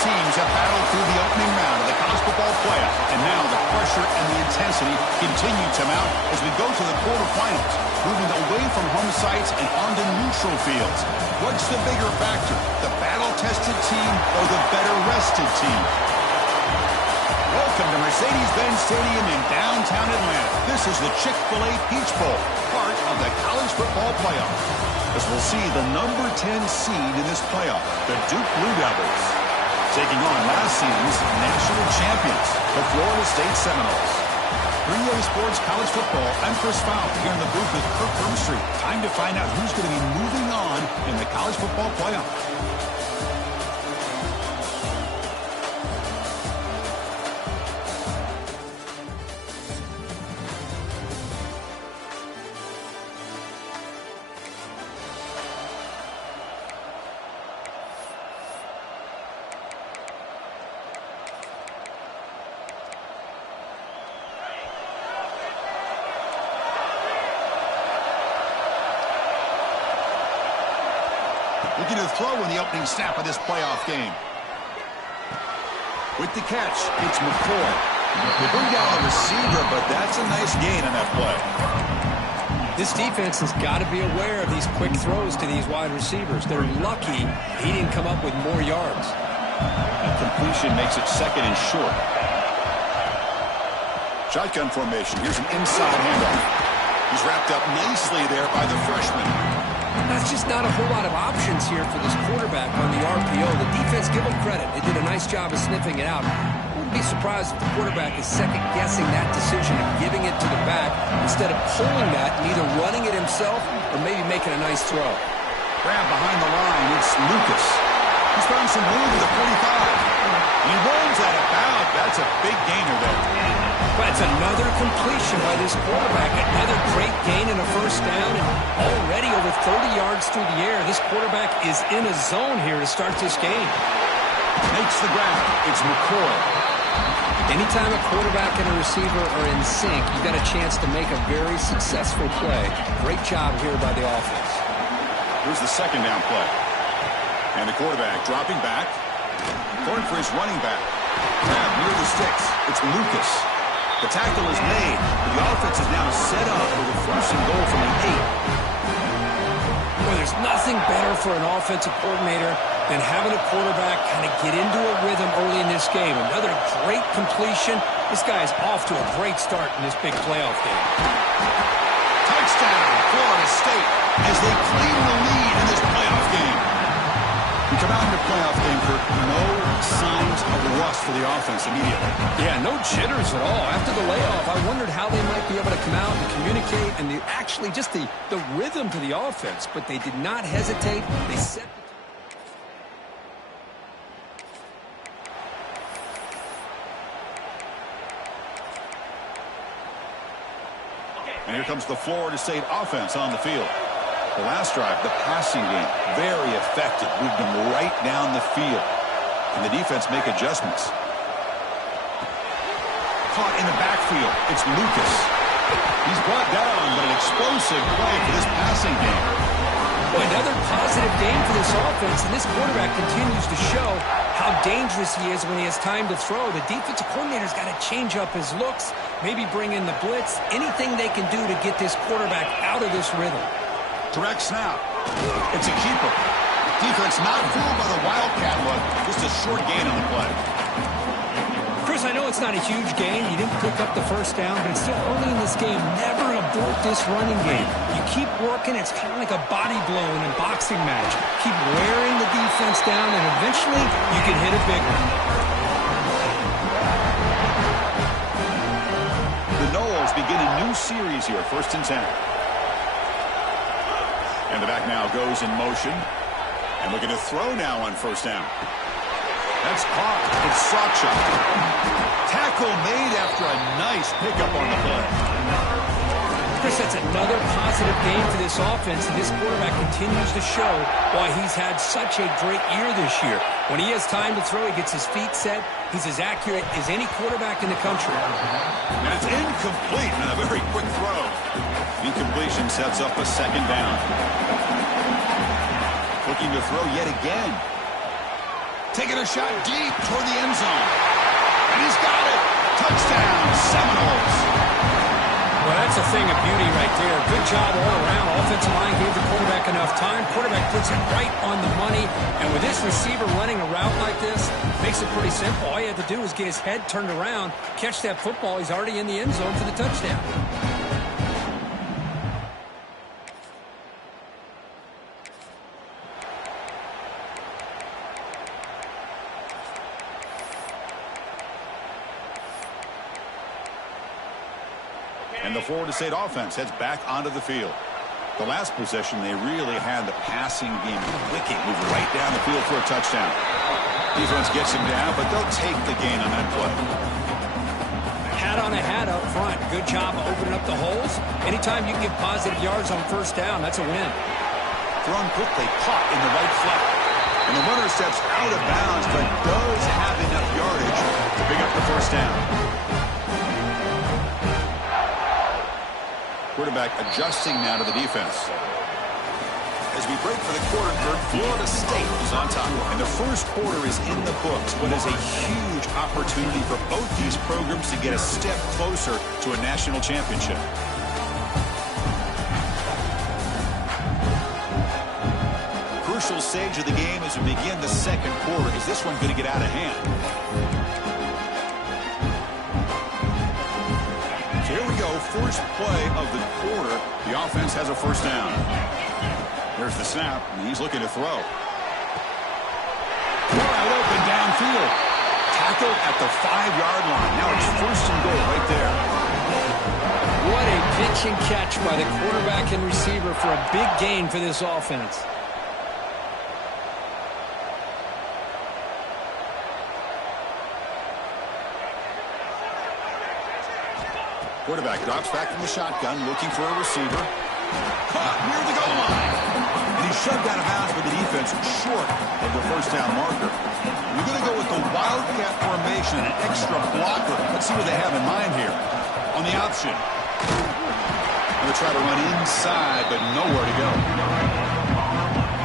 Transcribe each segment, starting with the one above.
teams have battled through the opening round of the college football playoff, and now the pressure and the intensity continue to mount as we go to the quarterfinals, moving away from home sites and onto neutral fields. What's the bigger factor, the battle-tested team or the better-rested team? Welcome to Mercedes-Benz Stadium in downtown Atlanta. This is the Chick-fil-A Peach Bowl, part of the college football playoff. As we'll see the number 10 seed in this playoff, the Duke Blue Devils, taking on last season's national champions, the Florida State Seminoles. 3A Sports College Football, I'm Chris Fowler here in the booth with Kirk Street. Time to find out who's going to be moving on in the college football playoff. Looking to throw in the opening snap of this playoff game. With the catch, it's McCoy. They bring down the receiver, but that's a nice gain on that play. This defense has got to be aware of these quick throws to these wide receivers. They're lucky he didn't come up with more yards. And completion makes it second and short. Shotgun formation. Here's an inside handoff. He's wrapped up nicely there by the freshman. That's just not a whole lot of options here for this quarterback on the RPO. The defense, give them credit. They did a nice job of sniffing it out. I wouldn't be surprised if the quarterback is second-guessing that decision and giving it to the back instead of pulling that and either running it himself or maybe making a nice throw. Grab behind the line. It's Lucas. He's found some room to the 45. He runs out of bounds. That's a big gainer there. That's another completion by this quarterback. Another great gain in a first down, and already over 30 yards through the air. This quarterback is in a zone here to start this game. Makes the grab. It's McCoy. Anytime a quarterback and a receiver are in sync, you've got a chance to make a very successful play. Great job here by the offense. Here's the second down play. And the quarterback dropping back. Going for his running back. Grab near the sticks. It's Lucas. The tackle is made. The offense is now set up with a first and goal from the 8. Well, there's nothing better for an offensive coordinator than having a quarterback kind of get into a rhythm early in this game. Another great completion. This guy is off to a great start in this big playoff game. Touchdown, Florida State, as they claim the lead in this playoff game. We come out in the playoff game for no signs of rust for the offense immediately. Yeah, no jitters at all. After the layoff, I wondered how they might be able to come out and communicate and actually just the rhythm to the offense, but they did not hesitate. They set And here comes the Florida State offense on the field. The last drive, the passing game, very effective. Moved them right down the field. And the defense make adjustments. Caught in the backfield. It's Lucas. He's brought down, but an explosive play for this passing game. Well, another positive game for this offense, and this quarterback continues to show how dangerous he is when he has time to throw. The defensive coordinator's got to change up his looks, maybe bring in the blitz, anything they can do to get this quarterback out of this rhythm. Direct snap. It's a keeper. Defense not fooled by the Wildcat look. Just a short gain on the play. Chris, I know it's not a huge gain. You didn't pick up the first down, but it's still early in this game. Never abort this running game. You keep working. It's kind of like a body blow in a boxing match. Keep wearing the defense down, and eventually you can hit a big one. The Noles begin a new series here. 1st and 10. And the back now goes in motion. And looking to throw now on 1st down. That's caught. It's Sacha. Tackle made after a nice pickup on the play. Chris, that's another positive game for this offense, and this quarterback continues to show why he's had such a great year this year. When he has time to throw, he gets his feet set. He's as accurate as any quarterback in the country. And it's incomplete on a very quick throw. Incompletion sets up a 2nd down. Looking to throw yet again. Taking a shot deep toward the end zone. And he's got it. Touchdown, Seminoles. Well, that's a thing of beauty right there. Good job all around. Offensive line gave the quarterback enough time. Quarterback puts it right on the money. And with this receiver running a route like this, makes it pretty simple. All you have to do is get his head turned around, catch that football. He's already in the end zone for the touchdown. And the Florida State offense heads back onto the field. The last possession, they really had the passing game clicking, moving right down the field for a touchdown. Defense gets him down, but they'll take the gain on that play. Hat on a hat up front. Good job of opening up the holes. Anytime you can get positive yards on first down, that's a win. Thrown quickly, caught in the right flat. And the runner steps out of bounds, but does have enough yardage to pick up the first down. Quarterback adjusting now to the defense. As we break for the quarter, Florida State is on top. And the first quarter is in the books, but is a huge opportunity for both these programs to get a step closer to a national championship. Crucial stage of the game as we begin the second quarter. Is this one going to get out of hand? So here we go, first play of the quarter. The offense has a first down. There's the snap, and he's looking to throw. Wide open downfield. Tackle at the 5-yard line. Now it's first and goal right there. What a pitch and catch by the quarterback and receiver for a big gain for this offense. Quarterback drops back from the shotgun, looking for a receiver. Caught near the goal line. And he's shoved out of bounds by the defense short of the first down marker. We're going to go with the wildcat formation, an extra blocker. Let's see what they have in mind here. On the option. Going to try to run inside, but nowhere to go.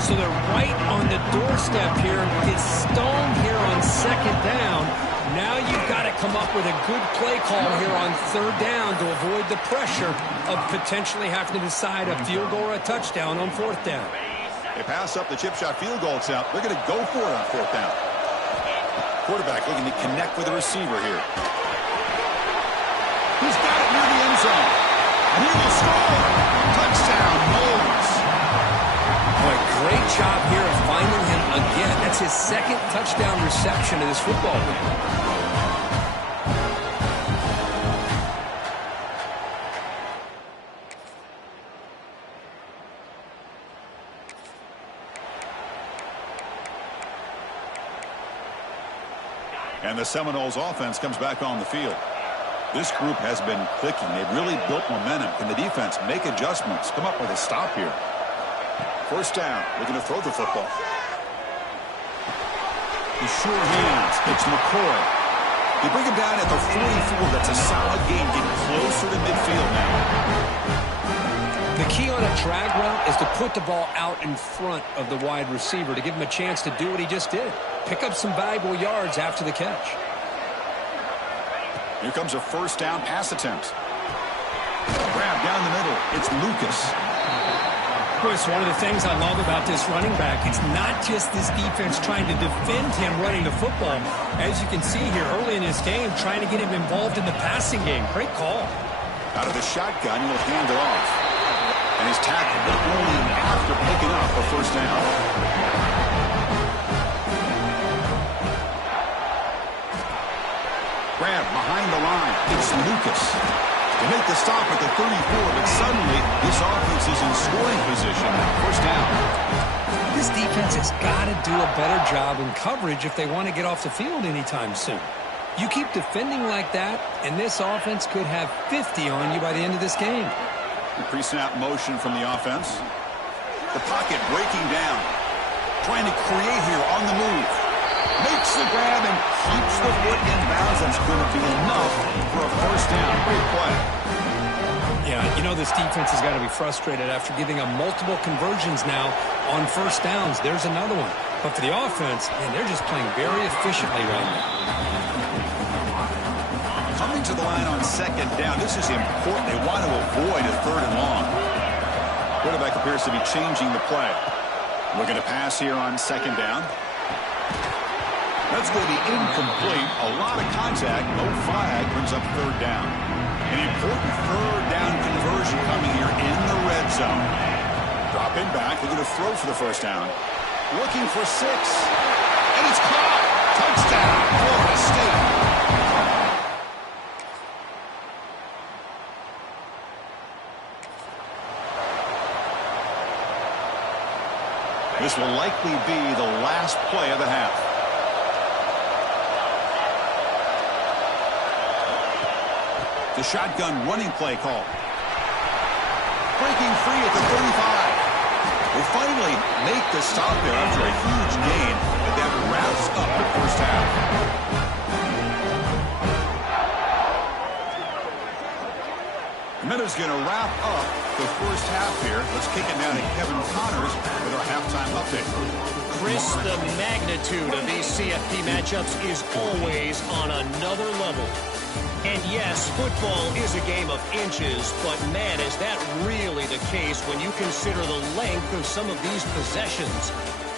So they're right on the doorstep here. It's stoned here on second down. Now you've got to come up with a good play call here on third down to avoid the pressure of potentially having to decide a field goal or a touchdown on fourth down. They pass up the chip shot field goal attempt. They're going to go for it on fourth down. Quarterback looking to connect with the receiver here. He's got it near the end zone. And he will score. Touchdown, Noles. Boy, great job here of finding him again. That's his second touchdown reception of this football game. And the Seminoles offense comes back on the field. This group has been clicking. They've really built momentum. Can the defense make adjustments? Come up with a stop here. First down. Looking to throw the football. The sure hands. It's McCoy. They bring him down at the 44. That's a solid gain. Getting closer to midfield now. The key on a drag route is to put the ball out in front of the wide receiver to give him a chance to do what he just did. Pick up some valuable yards after the catch. Here comes a first down pass attempt. Grab down the middle. It's Lucas. Of course, one of the things I love about this running back, it's not just this defense trying to defend him running the football. As you can see here early in this game, trying to get him involved in the passing game. Great call. Out of the shotgun, he'll hand it off. And he's tackled not only after picking up a first down. Grab behind the line. It's Lucas. To make the stop at the 34, but suddenly this offense is in scoring position. First down. This defense has got to do a better job in coverage if they want to get off the field anytime soon. You keep defending like that, and this offense could have 50 on you by the end of this game. The pre-snap motion from the offense. The pocket breaking down. Trying to create here on the move. Makes the grab and keeps the foot in bounds. That's going to be enough for a first down. Great play. Yeah, you know this defense has got to be frustrated after giving up multiple conversions now on first downs. There's another one. But for the offense, man, they're just playing very efficiently right now. Coming to the line on second down, this is important. They want to avoid a third and long. Quarterback appears to be changing the play. Looking to pass here on second down. That's going to be incomplete. A lot of contact. No flag. Brings up third down. An important third down conversion coming here in the red zone. Dropping back. They're going to throw for the first down. Looking for 6. And it's caught. Touchdown, Florida State. This will likely be the last play of the half. The shotgun running play call. Breaking free at the 35. They finally make the stop there after a huge gain, but that wraps up the first half. Minutes going to wrap up the first half here. Let's kick it down to Kevin Connors with our halftime update. Chris, the magnitude of these CFP matchups is always on another level. And yes, football is a game of inches, but man, is that really the case when you consider the length of some of these possessions.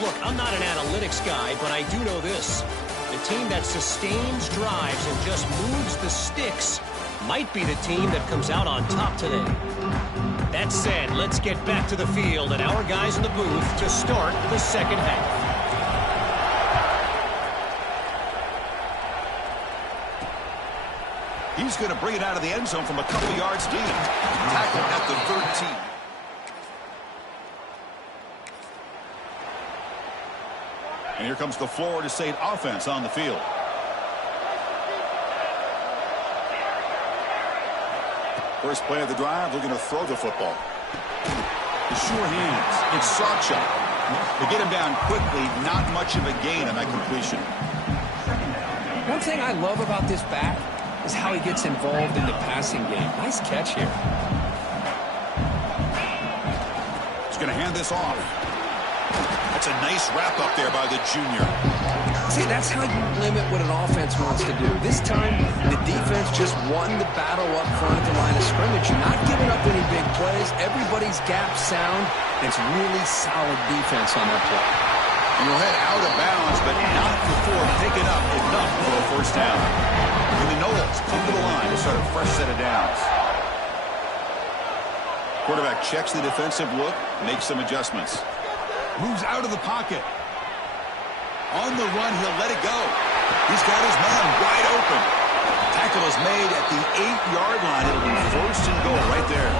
Look, I'm not an analytics guy, but I do know this. The team that sustains drives and just moves the sticks might be the team that comes out on top today. That said, let's get back to the field and our guys in the booth to start the second half. He's going to bring it out of the end zone from a couple yards deep. Tackled at the 13. And here comes the Florida State offense on the field. First play of the drive, looking to throw the football. The sure hands. It's Sarcha. To get him down quickly, not much of a gain on that completion. One thing I love about this back is how he gets involved in the passing game. Nice catch here. He's going to hand this off. That's a nice wrap-up there by the junior. See, that's how you limit what an offense wants to do. This time, the defense just won the battle up front at the line of scrimmage. Not giving up any big plays. Everybody's gap sound. It's really solid defense on that play. And he'll head out of bounds, but not before picking up enough for a first down. And the Noles come to the line to start a fresh set of downs. Quarterback checks the defensive look, makes some adjustments. Moves out of the pocket. On the run, he'll let it go. He's got his man wide open. Tackle is made at the 8-yard line. It'll be first and goal right there.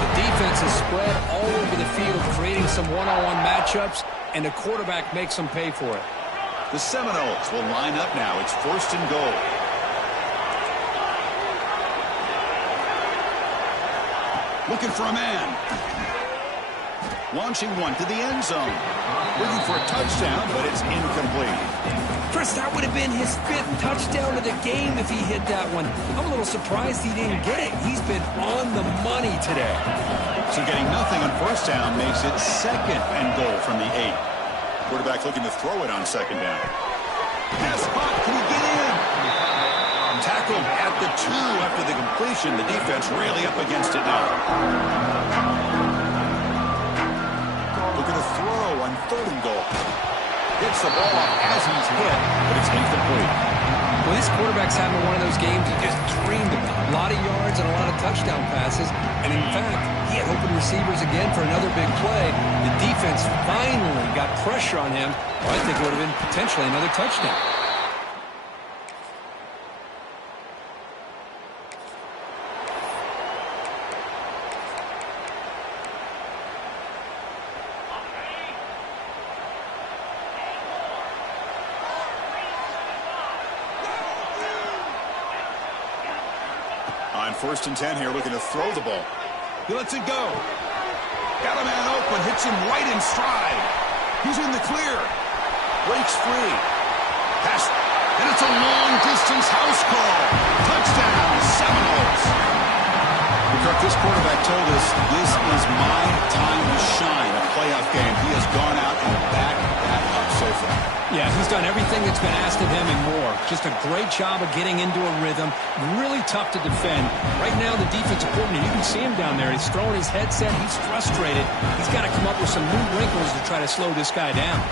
The defense is spread all over the field, creating some one-on-one matchups, and the quarterback makes them pay for it. The Seminoles will line up now. It's first and goal. Looking for a man. Launching one to the end zone. Looking for a touchdown, but it's incomplete. Chris, that would have been his 5th touchdown of the game if he hit that one. I'm a little surprised he didn't get it. He's been on the money today. So getting nothing on first down makes it second and goal from the 8. Quarterback looking to throw it on second down. Pass caught. Can he get in? Tackled at the 2 after the completion. The defense really up against it now. Looking to throw on third and goal. Gets the ball off as he's hit, but it's incomplete. Well, this quarterback's having one of those games he just dreamed about. A lot of yards and a lot of touchdown passes. And in fact, he had open receivers again for another big play. The defense finally got pressure on him. Well, I think it would have been potentially another touchdown. First and 10 here, looking to throw the ball. He lets it go. Got a man open, hits him right in stride. He's in the clear. Breaks free. Pass. And it's a long-distance house call. Touchdown, Seminoles. Kirk, this quarterback told us this is my time to shine, a playoff game. He has gone out and backed that up so far. Yeah, he's done everything that's been asked of him and more. Just a great job of getting into a rhythm. Really tough to defend. Right now, the defensive coordinator, you can see him down there. He's throwing his headset. He's frustrated. He's got to come up with some new wrinkles to try to slow this guy down.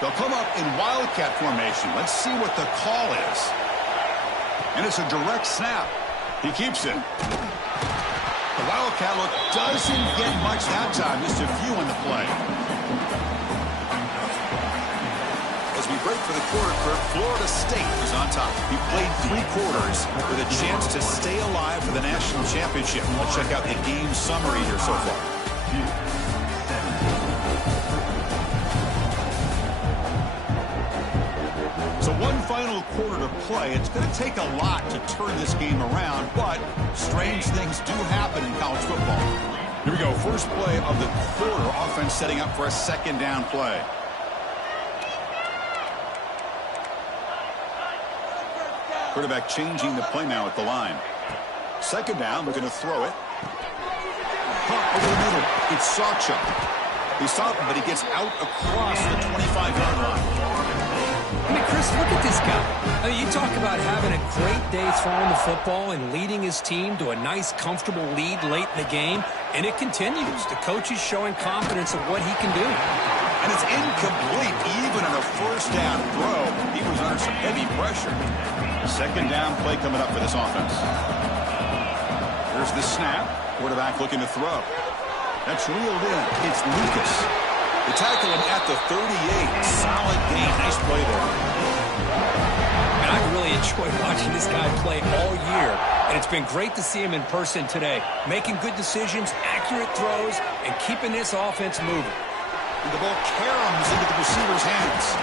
They'll come up in wildcat formation. Let's see what the call is. And it's a direct snap. He keeps it. The wildcat look doesn't get much that time. Just a few on the play. As we break for the quarter, Kirk, Florida State is on top. He played 3 quarters with a chance to stay alive for the national championship. Let's check out the game summary here so far. So one final quarter to play. It's going to take a lot to turn this game around, but strange things do happen in college football. Here we go. First play of the quarter. Offense setting up for a second down play. Quarterback changing the play now at the line. Second down. We're going to throw it. Caught over the middle. It's Sawchuk. He stopped him, but he gets out across the 25-yard line. I mean, Chris, look at this guy. I mean, you talk about having a great day throwing the football and leading his team to a nice, comfortable lead late in the game, and it continues. The coach is showing confidence of what he can do. And it's incomplete, even on a first down throw. He was under some heavy pressure. Second down play coming up for this offense. Here's the snap. Quarterback looking to throw. That's reeled in. It's Lucas. They tackle him at the 38. Solid gain. Nice play there. And I've really enjoyed watching this guy play all year. And it's been great to see him in person today. Making good decisions, accurate throws, and keeping this offense moving. And the ball caroms into the receiver's hands.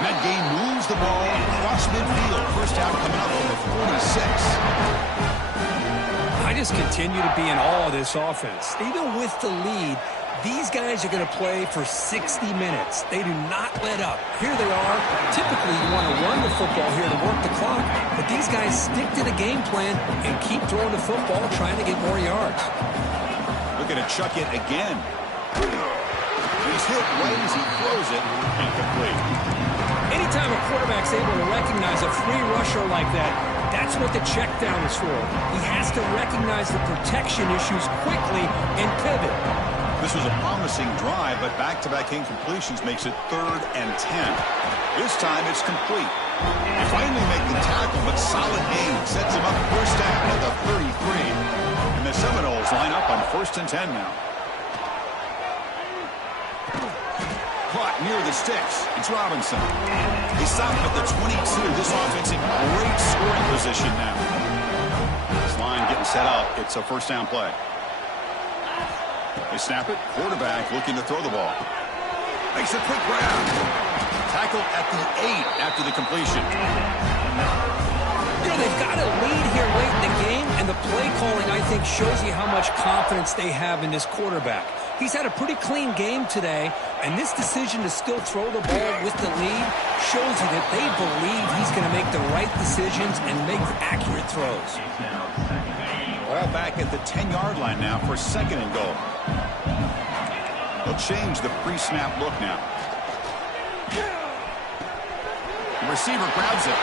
And that game moves the ball across midfield. First down coming up from the 46. I just continue to be in awe of this offense. Even with the lead, these guys are going to play for 60 minutes. They do not let up. Here they are. Typically, you want to run the football here to work the clock, but these guys stick to the game plan and keep throwing the football, trying to get more yards. Looking to chuck it again. He's hit right as he throws it. Incomplete. Anytime a quarterback's able to recognize a free rusher like that, that's what the check down is for. He has to recognize the protection issues quickly and pivot. This was a promising drive, but back-to-back incompletions makes it 3rd and 10. This time it's complete. They finally make the tackle, but solid gain sets him up first down at the 33. And the Seminoles line up on 1st and 10 now. Caught near the sticks. It's Robinson. They stop him at the 22. This offense in great scoring position now. This line getting set up. It's a first down play. They snap it. Quarterback looking to throw the ball. Makes a quick grab. Tackle at the 8 after the completion. You know, they've got a lead here late in the game, and the play calling, I think, shows you how much confidence they have in this quarterback. He's had a pretty clean game today, and this decision to still throw the ball with the lead shows you that they believe he's going to make the right decisions and make accurate throws. All back at the 10-yard line now for 2nd and goal. They'll change the pre-snap look now. The receiver grabs it.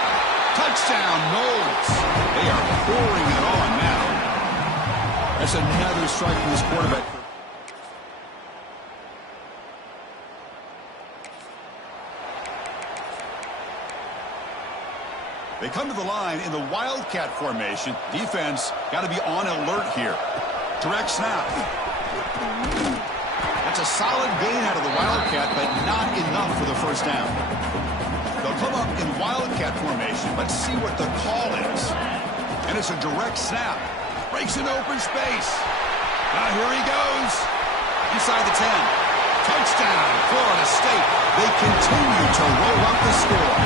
Touchdown, Knowles. They are pouring it on now. That's another strike from this quarterback. They come to the line in the wildcat formation. Defense got to be on alert here. Direct snap. That's a solid gain out of the wildcat, but not enough for the first down. They'll come up in wildcat formation. Let's see what the call is. And it's a direct snap. Breaks an open space. Now here he goes. Inside the 10. Touchdown, Florida State. They continue to roll up the score.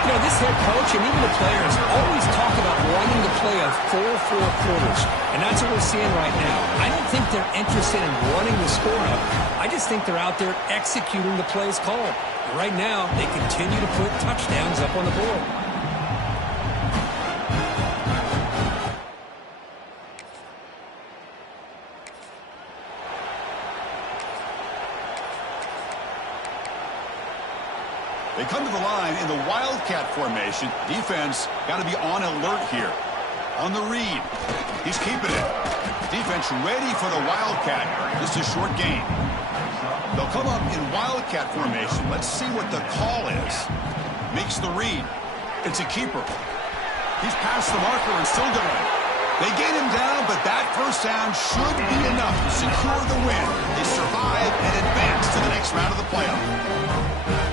You know, this head coach and even the players always talk about wanting to play a full 4 quarters, and that's what we're seeing right now. I don't think they're interested in running the score up. I just think they're out there executing the plays called. And right now, they continue to put touchdowns up on the board. They come to the line in the Wildcat formation. Defense got to be on alert here. On the read. He's keeping it. Defense ready for the Wildcat. Just a short gain. They'll come up in Wildcat formation. Let's see what the call is. Makes the read. It's a keeper. He's past the marker and still going. They gain him down, but that first down should be enough to secure the win. They survive and advance to the next round of the playoff.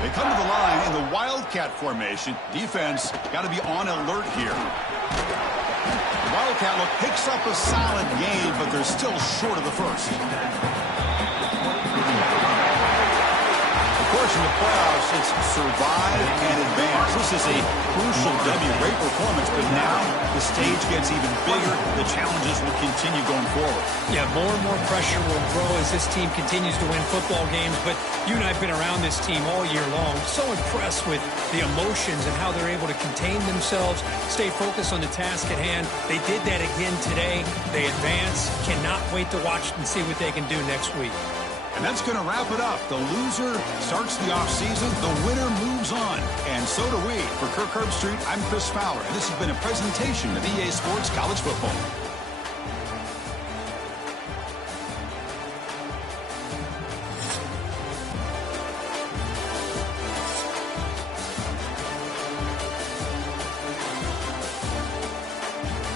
They come to the line in the Wildcat formation. Defense got to be on alert here. The Wildcat look picks up a solid gain, but they're still short of the first. Of course, in the playoffs, it's survive and advance. This is a crucial W. Great performance, but now the stage gets even bigger. The challenges will continue going forward. Yeah, more and more pressure will grow as this team continues to win football games, but you and I have been around this team all year long. So impressed with the emotions and how they're able to contain themselves, stay focused on the task at hand. They did that again today. They advance. Cannot wait to watch and see what they can do next week. And that's going to wrap it up. The loser starts the offseason. The winner moves on. And so do we. For Kirk Herbstreit, I'm Chris Fowler. And this has been a presentation of EA Sports College Football.